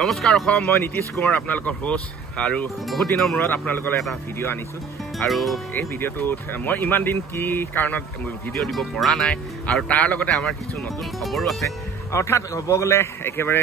নমস্কাৰ অসম, মই নীতিশ কুমাৰ আপোনালোকৰ হোষ্ট আৰু বহুত দিনৰ মূৰত আপোনালোকলৈ এটা ভিডিঅ' আনিছোঁ আৰু এই ভিডিঅ'টোত মই ইমান দিন কি কাৰণত ভিডিঅ' দিব পৰা নাই আৰু তাৰ লগতে আমাৰ কিছু নতুন খবৰো আছে, অৰ্থাৎ ক'ব গ'লে একেবাৰে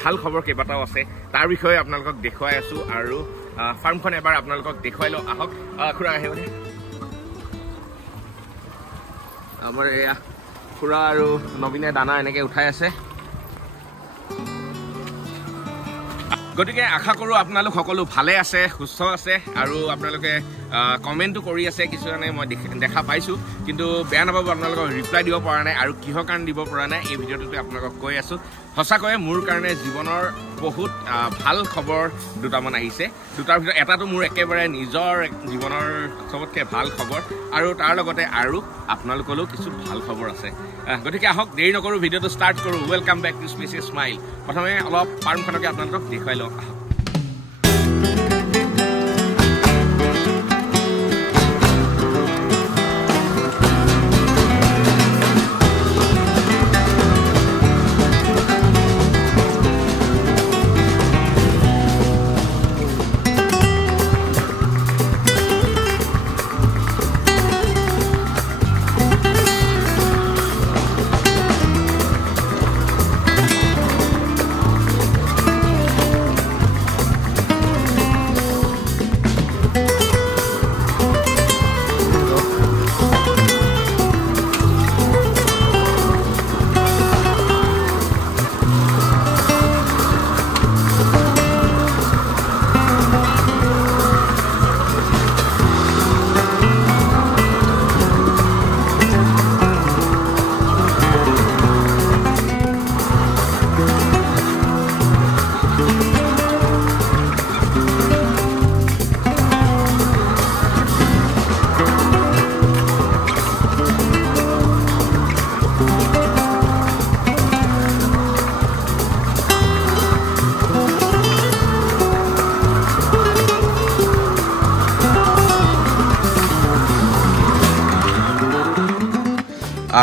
ভাল খবৰ কেইবাটাও আছে, তাৰ বিষয়ে আপোনালোকক দেখুৱাই আছোঁ আৰু ফাৰ্মখন এবাৰ আপোনালোকক দেখুৱাই লওঁ। আহক খুৰা আহিব। আমাৰ এয়া খুৰা আৰু নবীনে দানা এনেকৈ উঠাই আছে। গতিকে আশা কৰোঁ আপোনালোক সকলো ভালে আছে, সুস্থ আছে আৰু আপোনালোকে কমেণ্টো কৰি আছে। কিছুমানে মই দেখা পাইছোঁ, কিন্তু বেয়া নাপাব, আপোনালোকক ৰিপ্লাই দিব পৰা নাই আৰু কিহৰ কাৰণে দিব পৰা নাই এই ভিডিঅ'টোতে আপোনালোকক কৈ আছোঁ। সঁচাকৈয়ে মোৰ কাৰণে জীৱনৰ বহুত ভাল খবৰ দুটামান আহিছে। দুটাৰ ভিতৰত এটাটো মোৰ একেবাৰে নিজৰ জীৱনৰ চবতকৈ ভাল খবৰ আৰু তাৰ লগতে আৰু আপোনালোকলৈও কিছু ভাল খবৰ আছে। গতিকে আহক, দেৰি নকৰোঁ, ভিডিঅ'টো ষ্টাৰ্ট কৰোঁ। Welcome back to Specious Smile. প্ৰথমে অলপ ফাৰ্মখনকে আপোনালোকক দেখুৱাই লওঁ।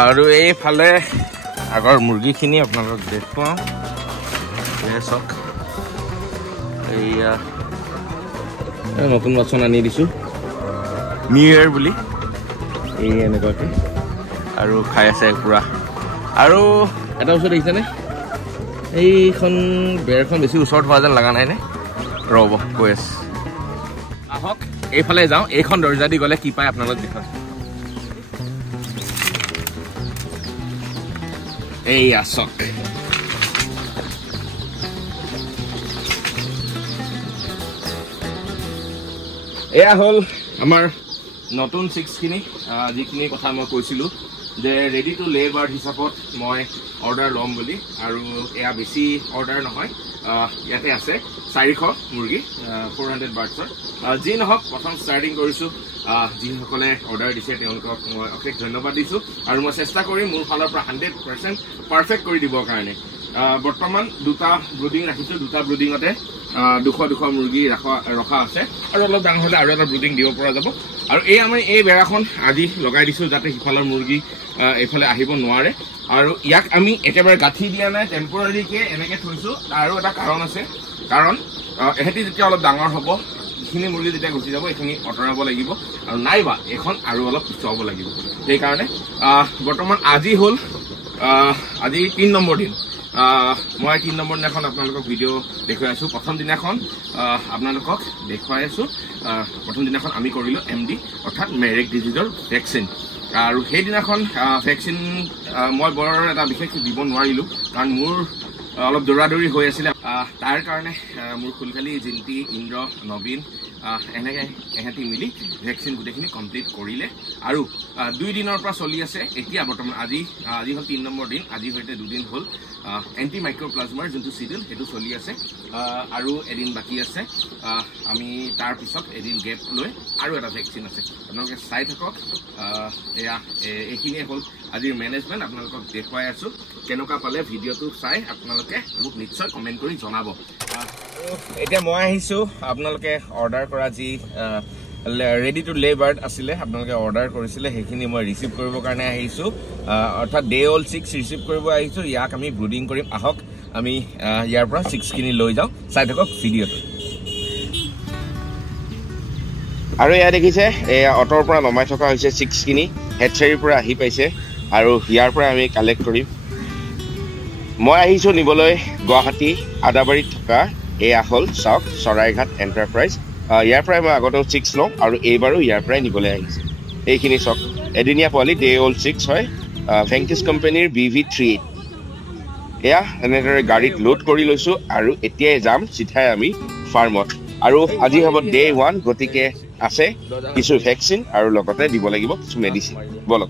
আৰু এইফালে আগৰ মুৰ্গীখিনি আপোনালোকক দেখুৱাওঁ। চাওক, এইয়া নতুন বাচন আনি দিছোঁ, নিউ ইয়েৰ বুলি, এই এনেকুৱাকৈ আৰু খাই আছে পূৰা। আৰু এটা বস্তু দেখিছেনে, এইখন বেৰখন বেছি ওচৰত হোৱা যেন লগা নাইনে? ৰ'ব কৈ আছে, আহক এইফালে যাওঁ। এইখন দৰ্জা দি গ'লে কি পায় আপোনালোক দেখুৱাওক। এইয়া চাওক, এয়া হ'ল আমাৰ নতুন চিক্সখিনি, যিখিনি কথা মই কৈছিলোঁ যে ৰেডি টু লে বাৰ্ড হিচাপত মই অৰ্ডাৰ ল'ম বুলি। আৰু এয়া বেছি অৰ্ডাৰ নহয়, ইয়াতে আছে 400 মুৰ্গী, 400 বাৰ্ডছৰ। যি নহওক, প্ৰথম ষ্টাৰ্টিং কৰিছোঁ। যিসকলে অৰ্ডাৰ দিছে তেওঁলোকক মই অশেষ ধন্যবাদ দিছোঁ আৰু মই চেষ্টা কৰিম মোৰ ফালৰ পৰা 100% পাৰফেক্ট কৰি দিবৰ কাৰণে। বৰ্তমান দুটা ব্ৰুডিং ৰাখিছোঁ, দুটা ব্ৰুডিঙতে 200 মুৰ্গী ৰখা আছে আৰু অলপ ডাঙৰ হ'লে আৰু এটা ব্ৰুডিং দিব পৰা যাব। আৰু আমি এই বেৰাখন আজি লগাই দিছোঁ যাতে সিফালৰ মুৰ্গী এইফালে আহিব নোৱাৰে। আৰু ইয়াক আমি একেবাৰে গাঁঠি দিয়া নাই, টেম্পৰাৰীকৈ এনেকৈ থৈছোঁ। আৰু এটা কাৰণ আছে, কাৰণ এহেঁতি যেতিয়া অলপ ডাঙৰ হ'ব, এইখিনি মুৰ্গী যেতিয়া গুচি যাব, এইখিনি আঁতৰাব লাগিব আৰু নাইবা এইখন আৰু অলপ পিছুৱাব লাগিব। সেইকাৰণে বৰ্তমান আজি হ'ল আজি 3 নম্বৰ দিন। মই 3 নম্বৰ দিনাখন আপোনালোকক ভিডিঅ' দেখুৱাই আছোঁ। প্ৰথম দিনাখন আপোনালোকক দেখুৱাই আছোঁ, প্ৰথম দিনাখন আমি কৰিলোঁ MD অৰ্থাৎ মেৰেক ডিজিজৰ ভেকচিন। আৰু সেইদিনাখন ভেকচিন মই বৰ এটা বিশেষ দিব নোৱাৰিলোঁ, কাৰণ মোৰ অলপ দৌৰা-দৌৰি হৈ আছিলে। তাৰ কাৰণে মোৰ খুলখালি, জিন্তি, ইন্দ্ৰ, নবীন এনেকৈ এহেঁতি মিলি ভেকচিন গোটেইখিনি কমপ্লিট কৰিলে আৰু 2 দিনৰ পৰা চলি আছে। এতিয়া বৰ্তমান আজি হ'ল 3 নম্বৰ দিন, আজি সৈতে 2 দিন হ'ল। এণ্টি মাইক্ৰ'প্লাজমাৰ যোনটো চিডিউল সেইটো চলি আছে আৰু এদিন বাকী আছে। আমি তাৰপিছত এদিন গেপ লৈ আৰু এটা ভেকচিন আছে, আপোনালোকে চাই থাকক। এইখিনিয়ে হ'ল আজিৰ মেনেজমেণ্ট, আপোনালোকক দেখুৱাই আছোঁ। কেনেকুৱা পালে ভিডিঅ'টো চাই আপোনালোকে মোক নিশ্চয় কমেণ্ট কৰি জনাব। এতিয়া মই আহিছোঁ আপোনালোকে অৰ্ডাৰ কৰা যি ৰেডি টু লে বাৰ্ড আছিলে, আপোনালোকে অৰ্ডাৰ কৰিছিলে, সেইখিনি মই ৰিচিভ কৰিবৰ কাৰণে আহিছোঁ। অৰ্থাৎ ডে অল 6 ৰিচিভ কৰিব আহিছোঁ। ইয়াক আমি ব্ৰুডিং কৰিম। আহক আমি ইয়াৰ পৰা 6 কিনি লৈ যাওঁ চাই থাকক ভিডিঅ'টো আৰু এয়া দেখিছে এয়া অটৰ পৰা নমাই থকা হৈছে 6 কিনি হেডচাৰীৰ পৰা আহি পাইছে আৰু ইয়াৰ পৰা আমি কালেক্ট কৰিম মই আহিছো নিবলৈ গুৱাহাটী আদাবাৰীত থকা এয়া হ'ল চাওক চৰাইঘাট এণ্টাৰপ্ৰাইজ ইয়াৰ পৰা মই আগতেও 6 লওঁ আৰু এইবাৰো ইয়াৰ পৰাই নিবলৈ আহিছে এইখিনি চাওক এদিনীয়া পোৱালি ডে অল্ড 6 হয় ভেংকিছ কোম্পানীৰ BV3 এয়া এনেদৰে গাড়ীত লোড কৰি লৈছো আৰু এতিয়াই যাম চিধাই আমি ফাৰ্মত আৰু আজি হ'ব ডে 1 গতিকে আছে কিছু ভেকচিন আৰু লগতে দিব লাগিব কিছু মেডিচিন বলক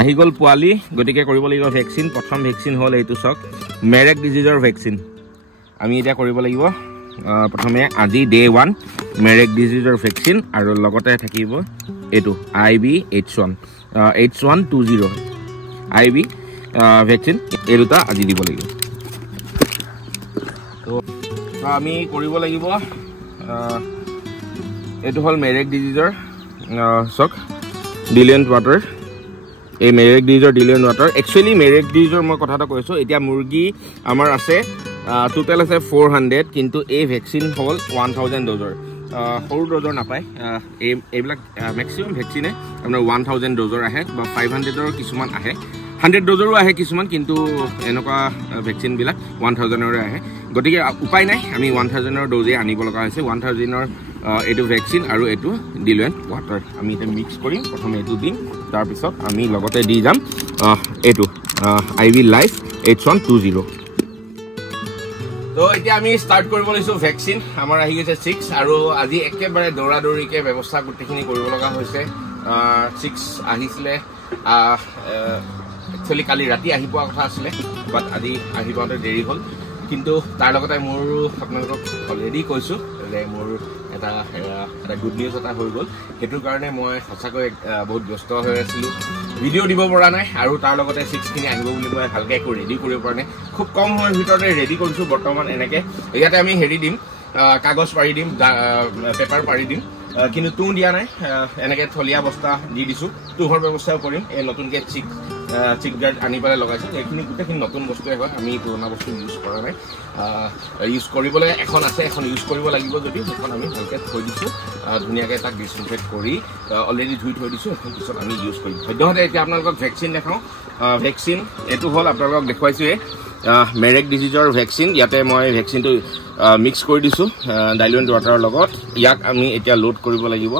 আহি গ'ল পোৱালি গতিকে কৰিব লাগিব ভেকচিন প্ৰথম ভেকচিন হ'ল এইটো চাওক মেৰেক ডিজিজৰ ভেকচিন আমি এতিয়া কৰিব লাগিব প্ৰথমে আজি ডে 1 মেৰেক ডিজিজৰ ভেকচিন আৰু লগতে থাকিব এইটো H120 IB ভেকচিন এই দুটা আজি দিব লাগিব তো আমি কৰিব লাগিব এইটো হ'ল মেৰেক ডিজিজৰ চাওক ডিলিয়েণ্ট ৱাটাৰ এই মেৰেক ডিজিজৰ ডিলিয়েণ্ট ৱাটাৰ একচুৱেলি মেৰেক ডিজিজৰ মই কথা এটা কৈছোঁ এতিয়া মুৰ্গী আমাৰ আছে টোটেল আছে 400 কিন্তু এই ভেকচিন হ'ল 1000 ড'জৰ সৰু ড'জৰ নাপায় এইবিলাক মেক্সিমাম ভেকচিনে আপোনাৰ 1000 ড'জৰ আহে বা 500ৰ কিছুমান আহে 100 ড'জৰো আহে কিছুমান কিন্তু এনেকুৱা ভেকচিনবিলাক 1000ৰে আহে গতিকে উপায় নাই আমি 1000ৰ ড'জে আনিব লগা হৈছে 1000ৰ এইটো ভেকচিন আৰু এইটো ডিলিয়েণ্ট ৱাটাৰ আমি এতিয়া মিক্স কৰিম প্ৰথমে এইটো দিম তাৰপিছত আমি লগতে দি যাম এইটো IB লাইফ H120 তো এতিয়া আমি ষ্টাৰ্ট কৰিব লৈছোঁ ভেকচিন আমাৰ আহি গৈছে 6 আৰু আজি একেবাৰে দৌৰা দৌৰিকৈ ব্যৱস্থা গোটেইখিনি কৰিব লগা হৈছে 6 আহিছিলে একচুৱেলি কালি ৰাতি আহি পোৱা কথা আছিলে বাট আজি আহি পাওঁতে দেৰি হ'ল কিন্তু তাৰ লগতে মোৰ আপোনালোকক অলৰেডি কৈছোঁ যে মোৰ এটা গুড নিউজ এটা হৈ গ'ল সেইটোৰ কাৰণে মই সঁচাকৈ বহুত ব্যস্ত হৈ আছিলোঁ ভিডিঅ' দিব পৰা নাই আৰু তাৰ লগতে 6 কিনি আহিব বুলি মই ভালকৈ একো ৰেডি কৰিব পৰা নাই খুব কম সময়ৰ ভিতৰতে ৰেডি কৰিছোঁ বৰ্তমান এনেকৈ ইয়াতে আমি হেৰি দিম কাগজ পাৰি দিম পেপাৰ পাৰি দিম কিন্তু তুঁহ দিয়া নাই এনেকৈ থলীয়া বস্তা দি দিছোঁ তুঁহৰ ব্যৱস্থাও কৰিম এই নতুনকৈ চিক গাৰ্ড আনি পেলাই লগাইছোঁ এইখিনি গোটেইখিনি নতুন বস্তুৱে হয় আমি পুৰণা বস্তু ইউজ কৰা নাই ইউজ কৰিবলৈ এখন আছে এখন ইউজ কৰিব লাগিব যদিও সেইখন আমি ভালকৈ থৈ দিছোঁ ধুনীয়াকৈ তাক ডিছইনফেক্ট কৰি অলৰেডি ধুই থৈ দিছোঁ এখন পিছত আমি ইউজ কৰিম সদ্যহতে এতিয়া আপোনালোকক ভেকচিন দেখাওঁ ভেকচিন এইটো হ'ল আপোনালোকক দেখুৱাইছোঁৱে মেৰেক ডিজিজৰ ভেকচিন ইয়াতে মই ভেকচিনটো মিক্স কৰি দিছোঁ ডাইলিয়েণ্ট ৱাটাৰৰ লগত ইয়াক আমি এতিয়া লোড কৰিব লাগিব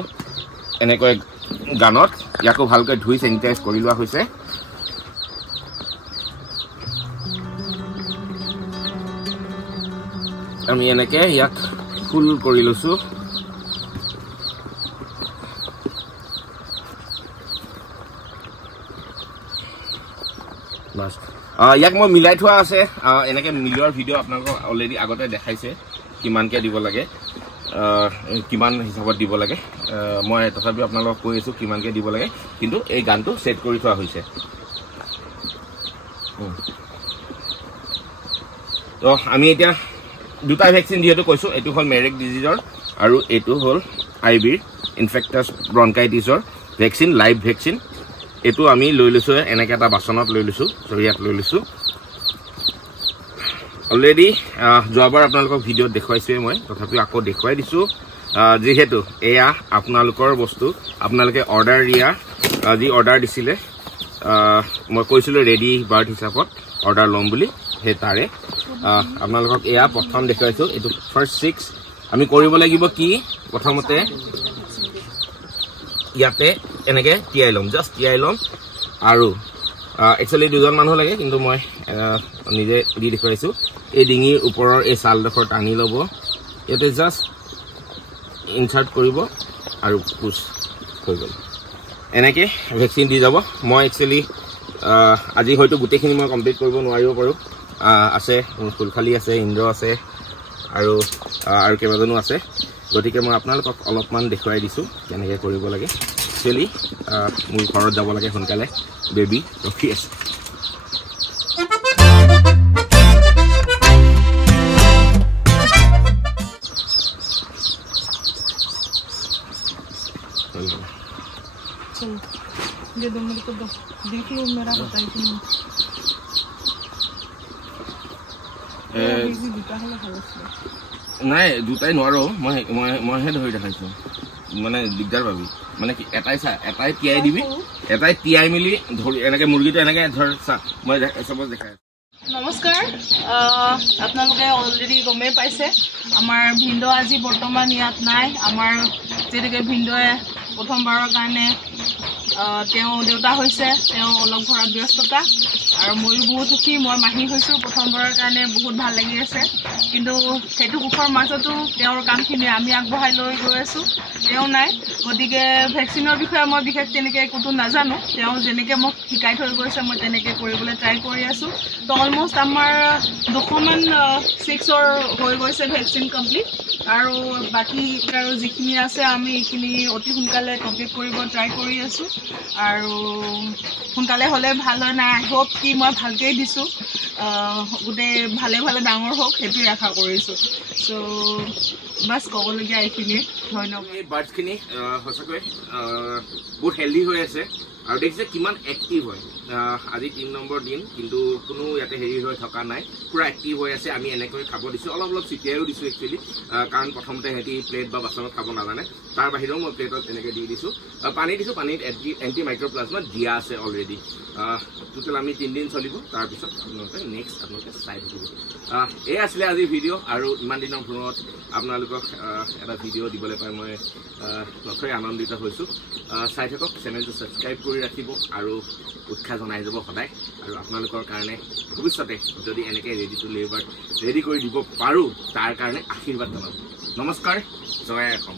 এনেকৈ গানত ইয়াকো ভালকৈ ধুই চেনিটাইজ কৰি লোৱা হৈছে আমি এনেকৈ ইয়াক ফুল কৰি লৈছোঁ বাছ ইয়াক মই মিলাই থোৱা আছে এনেকৈ মিলোৱাৰ ভিডিঅ' আপোনালোকক অলৰেডি আগতে দেখাইছে কিমানকৈ দিব লাগে কিমান হিচাপত দিব লাগে মই তথাপিও আপোনালোকক কৈ আছোঁ কিমানকৈ দিব লাগে কিন্তু এই গানটো ছেট কৰি থোৱা হৈছে তো আমি এতিয়া দুটা ভেকচিন যিহেতু কৈছোঁ এইটো হ'ল মেৰেক ডিজিজৰ আৰু এইটো হ'ল IBৰ ইনফেক্টাছ ব্ৰংকাইটিছৰ ভেকচিন লাইভ ভেকচিন এইটো আমি লৈ লৈছোঁ এনেকৈ এটা বাচনত লৈ লৈছোঁ ইয়াত লৈ লৈছোঁ অলৰেডি যোৱাবাৰ আপোনালোকক ভিডিঅ'ত দেখুৱাইছোঁৱে মই তথাপিও আকৌ দেখুৱাই দিছোঁ যিহেতু এয়া আপোনালোকৰ বস্তু আপোনালোকে অৰ্ডাৰ দিয়া যি অৰ্ডাৰ দিছিলে মই কৈছিলোঁ ৰেডি বাৰ্ড হিচাপত অৰ্ডাৰ ল'ম বুলি সেই তাৰে আপোনালোকক এয়া প্ৰথম দেখুৱাইছোঁ এইটো ফাৰ্ষ্ট 6 আমি কৰিব লাগিব কি প্ৰথমতে ইয়াতে এনেকৈ তিয়াই ল'ম জাষ্ট তিয়াই ল'ম আৰু একচুৱেলি দুজন মানুহ লাগে কিন্তু মই নিজে দি দেখুৱাইছোঁ এই ডিঙিৰ ওপৰৰ এই ছালডোখৰ টানি ল'ব ইয়াতে জাষ্ট ইনচাৰ্ট কৰিব আৰু পুছ হৈ গ'ল এনেকৈ ভেকচিন দি যাব মই একচুৱেলি আজি হয়তো গোটেইখিনি মই কমপ্লিট কৰিব নোৱাৰিব পাৰোঁ আছে ফুলখালী আছে ইন্দ্ৰ আছে আৰু কেইবাজনো আছে গতিকে মই আপোনালোকক অলপমান দেখুৱাই দিছোঁ কেনেকৈ কৰিব লাগে একচুৱেলি মোৰ ঘৰত যাব লাগে সোনকালে বেবী ৰখি আছে दे दो देख लो मेरा बताई कि নাই দুটাই নোৱাৰো মইহে ধৰি দেখাইছো মানে দিগদাৰ পাবি মানে কি এটাই তিয়াই দিবি এটাই তিয়াই মিলি ধৰি এনেকে মুৰ্গীটো এনেকে ধৰ চা মই চবক দেখাই নমস্কাৰ আপোনালোকে অলৰেডি গমেই পাইছে আমাৰ ভিন্দ আজি বৰ্তমান ইয়াত নাই আমাৰ যেনেকৈ ভিন্দয়ে প্ৰথমবাৰৰ কাৰণে তেওঁ দেউতা হৈছে তেওঁ অলপ ঘৰত ব্যস্ততা আৰু ময়ো বহুত সুখী মই মাহী হৈছোঁ প্ৰথমবাৰৰ কাৰণে বহুত ভাল লাগি আছে কিন্তু সেইটো সুখৰ মাজতো তেওঁৰ কামখিনি আমি আগবঢ়াই লৈ গৈ আছোঁ তেওঁ নাই গতিকে ভেকচিনৰ বিষয়ে মই বিশেষ তেনেকৈ একোতো নাজানো তেওঁ যেনেকৈ মোক শিকাই থৈ গৈছে মই তেনেকৈ কৰিবলৈ ট্ৰাই কৰি আছোঁ তো অলমষ্ট আমাৰ 200মান 6ৰ হৈ গৈছে ভেকচিন কমপ্লিট আৰু বাকী আৰু যিখিনি আছে আমি এইখিনি অতি সোনকালে কমপ্লিট কৰিব ট্ৰাই কৰি আছোঁ আৰু সোনকালে হ'লে ভাল হয় নাই আই হোপ কি মই ভালকৈয়ে দিছোঁ গোটেই ভালে ডাঙৰ হওক সেইটোৱে আশা কৰিছোঁ চ' বাছ ক'বলগীয়া এইখিনিয়ে ধন্যবাদ এই বাৰ্ডছখিনি সঁচাকৈ বহুত হেল্ডি হৈ আছে আৰু দেখিছে কিমান এক্টিভ হয় আজি 3 নম্বৰ দিন কিন্তু কোনো ইয়াতে হেৰি হৈ থকা নাই পুৰা এক্টিভ হৈ আছে আমি এনেকৈ খাব দিছোঁ অলপ চিটিয়াইও দিছোঁ একচুৱেলি কাৰণ প্ৰথমতে সিহঁতি প্লেট বা বাচনত খাব নাজানে তাৰ বাহিৰেও মই প্লেটত এনেকৈ দি দিছোঁ পানী দিছোঁ পানীত এণ্টি মাইক্ৰ'প্লাজমা দিয়া আছে অলৰেডি টোটেল আমি 3 দিন চলিব তাৰপিছত আপোনালোকে নেক্সট চাই থাকিব এই আছিলে আজিৰ ভিডিঅ' আৰু ইমান দিনৰ মূৰত আপোনালোকক এটা ভিডিঅ' দিবলৈ পাই মই নথৈ আনন্দিত হৈছোঁ চাই থাকক চেনেলটো ছাবস্ক্ৰাইব কৰি ৰাখিব আৰু উৎসাহ জনাই যাব সদায় আৰু আপোনালোকৰ কাৰণে ভৱিষ্যতে যদি এনেকৈ ৰেডি টু লে বাৰ্ড ৰেডি কৰি দিব পাৰোঁ তাৰ কাৰণে আশীৰ্বাদ জনাব নমস্কাৰ জয় অসম